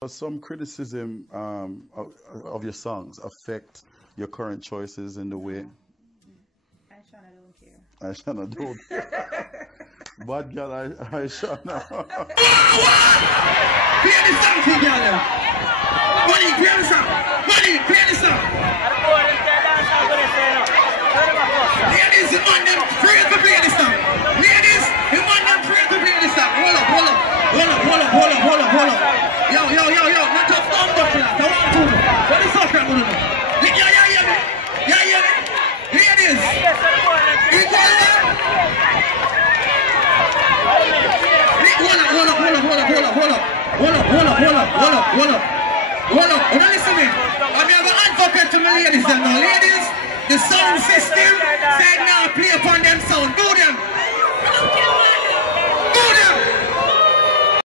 Does some criticism of your songs affect your current choices in the way? Ishawna don't care. Ishawna don't care. Bad girl, Ishawna. Play the song for girl. Money, play the song. Money, play the song. Ladies, the man them free to play the song. Ladies, the man them free to play the song. Hold up, hold up. Hold up, hold up, hold up, hold up, hold up. Yo, yo, yo, yo. Not just thumb up for that. I want to. What is up, I'm going to do? Yeah, yeah, yeah, man. Yeah, yeah, man. Ladies. You call that? Hold up, hold up, hold up, hold up, hold up. Hold up, hold up, hold up, hold up, hold up. Hold up. Now listen to me. I'm going to have an advocate to my ladies and now. Ladies, the sound system said now play